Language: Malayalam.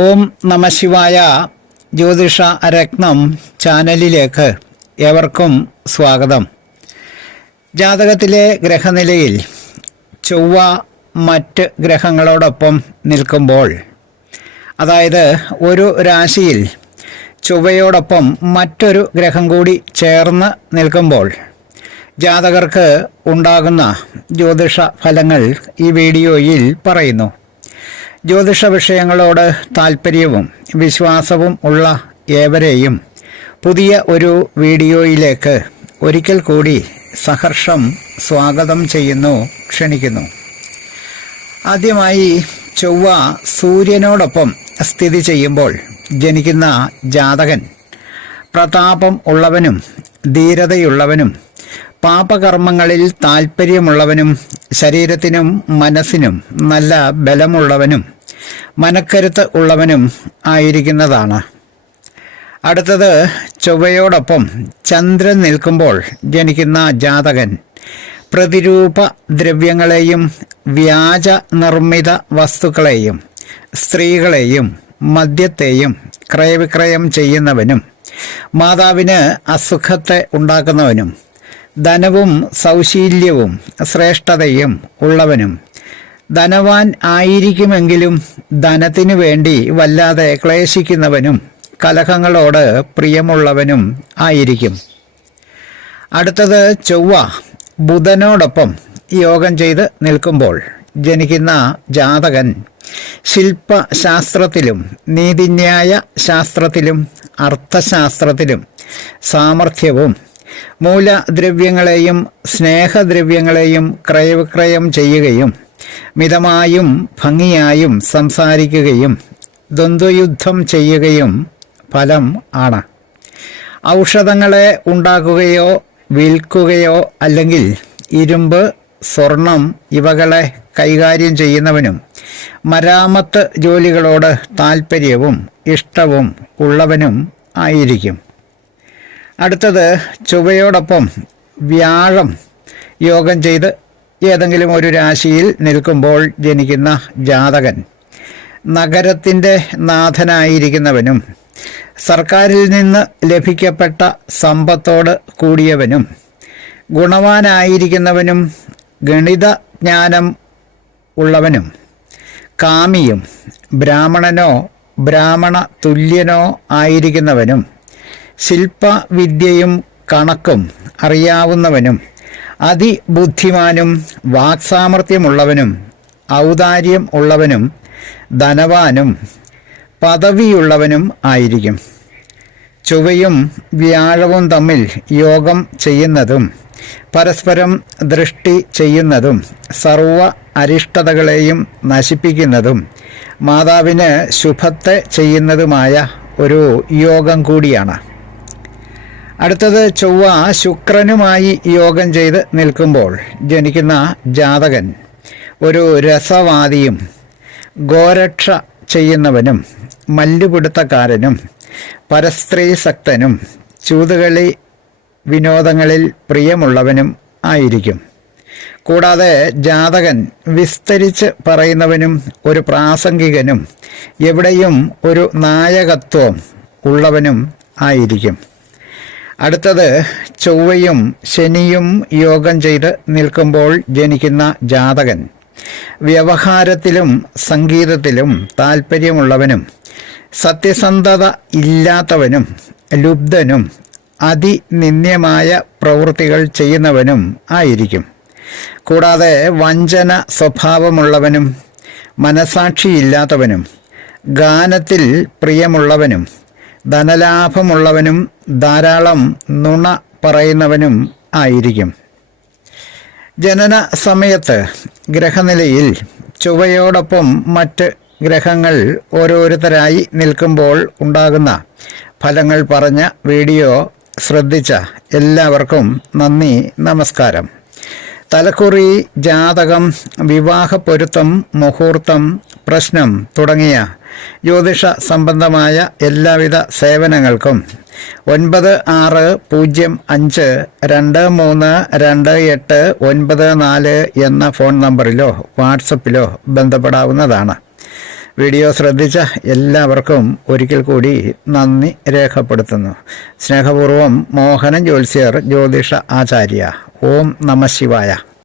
ഓം നമ ശിവായ. ജ്യോതിഷ രത്നം ചാനലിലേക്ക് ഏവർക്കും സ്വാഗതം. ജാതകത്തിലെ ഗ്രഹനിലയിൽ ചൊവ്വ മറ്റ് ഗ്രഹങ്ങളോടൊപ്പം നിൽക്കുമ്പോൾ, അതായത് ഒരു രാശിയിൽ ചൊവ്വയോടൊപ്പം മറ്റൊരു ഗ്രഹം കൂടി ചേർന്ന് നിൽക്കുമ്പോൾ ജാതകർക്ക് ഉണ്ടാകുന്ന ജ്യോതിഷ ഫലങ്ങൾ ഈ വീഡിയോയിൽ പറയുന്നു. ജ്യോതിഷ വിഷയങ്ങളോട് താൽപ്പര്യവും വിശ്വാസവും ഉള്ള ഏവരെയും പുതിയ ഒരു വീഡിയോയിലേക്ക് ഒരിക്കൽ കൂടി സഹർഷം സ്വാഗതം ചെയ്യുന്നു, ക്ഷണിക്കുന്നു. ആദ്യമായി ചൊവ്വ സൂര്യനോടൊപ്പം സ്ഥിതി ചെയ്യുമ്പോൾ ജനിക്കുന്ന ജാതകൻ പ്രതാപം ഉള്ളവനും ധീരതയുള്ളവനും പാപകർമ്മങ്ങളിൽ താൽപ്പര്യമുള്ളവനും ശരീരത്തിനും മനസ്സിനും നല്ല ബലമുള്ളവനും മനക്കരുത്ത് ഉള്ളവനും ആയിരിക്കുന്നതാണ്. അടുത്തത് ചൊവ്വയോടൊപ്പം ചന്ദ്രൻ നിൽക്കുമ്പോൾ ജനിക്കുന്ന ജാതകൻ പ്രതിരൂപ ദ്രവ്യങ്ങളെയും വ്യാജ നിർമ്മിത വസ്തുക്കളെയും സ്ത്രീകളെയും മദ്യത്തെയും ക്രയവിക്രയം ചെയ്യുന്നവനും മാതാവിന് അസുഖത്തെ ഉണ്ടാക്കുന്നവനും ധനവും സൗശീല്യവും ശ്രേഷ്ഠതയും ഉള്ളവനും ധനവാൻ ആയിരിക്കുമെങ്കിലും ധനത്തിനു വേണ്ടി വല്ലാതെ ക്ലേശിക്കുന്നവനും കലഹങ്ങളോട് പ്രിയമുള്ളവനും ആയിരിക്കും. അടുത്തത് ചൊവ്വ ബുധനോടൊപ്പം യോഗം ചെയ്ത് നിൽക്കുമ്പോൾ ജനിക്കുന്ന ജാതകൻ ശില്പശാസ്ത്രത്തിലും നീതിന്യായ ശാസ്ത്രത്തിലും അർത്ഥശാസ്ത്രത്തിലും സാമർഥ്യവും മൂലദ്രവ്യങ്ങളെയും സ്നേഹദ്രവ്യങ്ങളെയും ക്രയവിക്രയം ചെയ്യുകയും മിതമായും ഭംഗിയായും സംസാരിക്കുകയും ദ്വന്ദ്വയുദ്ധം ചെയ്യുകയും ഫലം ആണ്. ഔഷധങ്ങളെ ഉണ്ടാക്കുകയോ വിൽക്കുകയോ അല്ലെങ്കിൽ ഇരുമ്പ്, സ്വർണം ഇവകളെ കൈകാര്യം ചെയ്യുന്നവനും മരാമത്ത് ജോലികളോട് താൽപ്പര്യവും ഇഷ്ടവും ഉള്ളവനും ആയിരിക്കും. അടുത്തത് ചൊവ്വയോടൊപ്പം വ്യാഴം യോഗം ചെയ്ത് ഏതെങ്കിലും ഒരു രാശിയിൽ നിൽക്കുമ്പോൾ ജനിക്കുന്ന ജാതകൻ നഗരത്തിൻ്റെ നാഥനായിരിക്കുന്നവനും സർക്കാരിൽ നിന്ന് ലഭിക്കപ്പെട്ട സമ്പത്തോട് കൂടിയവനും ഗുണവാനായിരിക്കുന്നവനും ഗണിത ജ്ഞാനം ഉള്ളവനും കാമിയും ബ്രാഹ്മണനോ ബ്രാഹ്മണ തുല്യനോ ആയിരിക്കുന്നവനും ശില്പവിദ്യയും കണക്കും അറിയാവുന്നവനും അതിബുദ്ധിമാനും വാക്സാമർഥ്യമുള്ളവനും ഔദാര്യം ഉള്ളവനും ധനവാനും പദവിയുള്ളവനും ആയിരിക്കും. ചൊവ്വയും വ്യാഴവും തമ്മിൽ യോഗം ചെയ്യുന്നതും പരസ്പരം ദൃഷ്ടി ചെയ്യുന്നതും സർവ അരിഷ്ടതകളെയും നശിപ്പിക്കുന്നതും മാതാവിന് ശുഭത്തെ ചെയ്യുന്നതുമായ ഒരു യോഗം കൂടിയാണ്. അടുത്തത് ചൊവ്വ ശുക്രനുമായി യോഗം ചെയ്ത് നിൽക്കുമ്പോൾ ജനിക്കുന്ന ജാതകൻ ഒരു രസവാദിയും ഗോരക്ഷ ചെയ്യുന്നവനും മല്ലുപിടുത്തക്കാരനും പരസ്ത്രീസക്തനും ചൂതുകളി വിനോദങ്ങളിൽ പ്രിയമുള്ളവനും ആയിരിക്കും. കൂടാതെ ജാതകൻ വിസ്തരിച്ച് പറയുന്നവനും ഒരു പ്രാസംഗികനും എവിടെയും ഒരു നായകത്വം ഉള്ളവനും ആയിരിക്കും. അടുത്തത് ചൊവ്വയും ശനിയും യോഗം ചെയ്ത് നിൽക്കുമ്പോൾ ജനിക്കുന്ന ജാതകൻ വ്യവഹാരത്തിലും സംഗീതത്തിലും താൽപ്പര്യമുള്ളവനും സത്യസന്ധത ഇല്ലാത്തവനും ലുബ്ധനും അതിനിന്ദ്യമായ പ്രവൃത്തികൾ ചെയ്യുന്നവനും ആയിരിക്കും. കൂടാതെ വഞ്ചന സ്വഭാവമുള്ളവനും മനസാക്ഷിയില്ലാത്തവനും ഗാനത്തിൽ പ്രിയമുള്ളവനും ധനലാഭമുള്ളവനും ധാരാളം നുണ പറയുന്നവനും ആയിരിക്കും. ജനന സമയത്ത് ഗ്രഹനിലയിൽ ചൊവ്വയോടൊപ്പം മറ്റ് ഗ്രഹങ്ങൾ ഓരോരുത്തരായി നിൽക്കുമ്പോൾ ഉണ്ടാകുന്ന ഫലങ്ങൾ പറഞ്ഞ വീഡിയോ ശ്രദ്ധിച്ച എല്ലാവർക്കും നന്ദി, നമസ്കാരം. തലക്കുറി, ജാതകം, വിവാഹ പൊരുത്തം, മുഹൂർത്തം, പ്രശ്നം തുടങ്ങിയ ജ്യോതിഷ സംബന്ധമായ എല്ലാവിധ സേവനങ്ങൾക്കും 9655232894 എന്ന ഫോൺ നമ്പറിലോ വാട്സപ്പിലോ ബന്ധപ്പെടാവുന്നതാണ്. വീഡിയോ ശ്രദ്ധിച്ച എല്ലാവർക്കും ഒരിക്കൽ കൂടി നന്ദി രേഖപ്പെടുത്തുന്നു. സ്നേഹപൂർവം മോഹനൻ ജ്യോത്സ്യർ ജ്യോതിഷ ആചാര്യ. ഓം നമഃ ശിവായ.